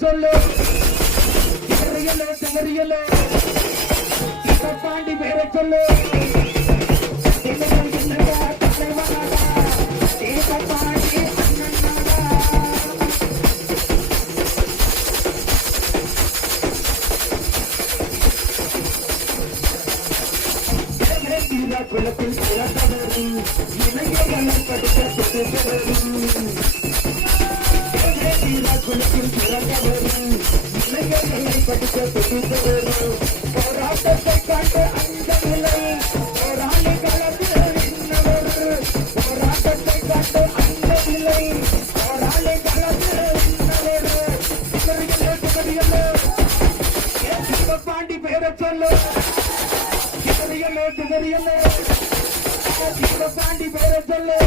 சொல்லு தெரியல பாண்டி பேரை சொல்லு குளத்தில் பிறந்தவரும் இளைஞர்களை படிக்க குளத்தில் பிறந்தவரும் இளைஞர்களை படிக்க துடித்தவரும் போராட்டத்தை கண்டு அந்த நிலை போராளி களத்தில் நின்றவர் போராட்டத்தை கண்டு அந்த நிலை போராளி களத்தில் நின்றவர் பாண்டி பேரை சொல்லு தெரியல பாண்டி பேரை சொல்லு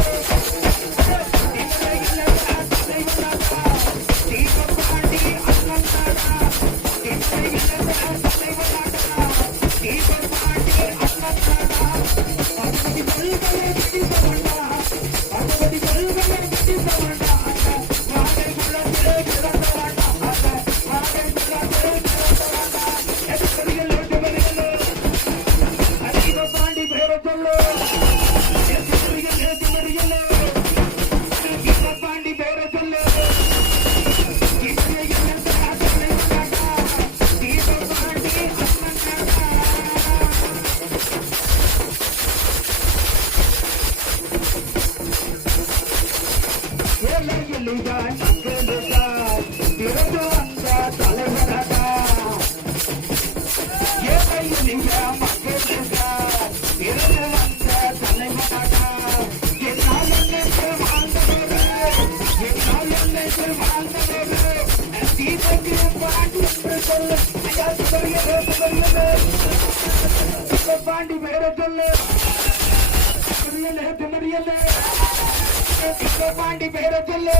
பாண்டி பேரை சொல்லு பாண்டி பேரை சொல்லு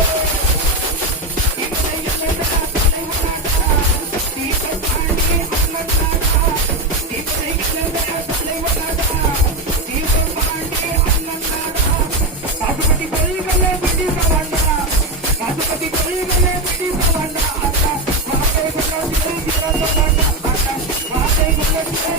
பாண்டி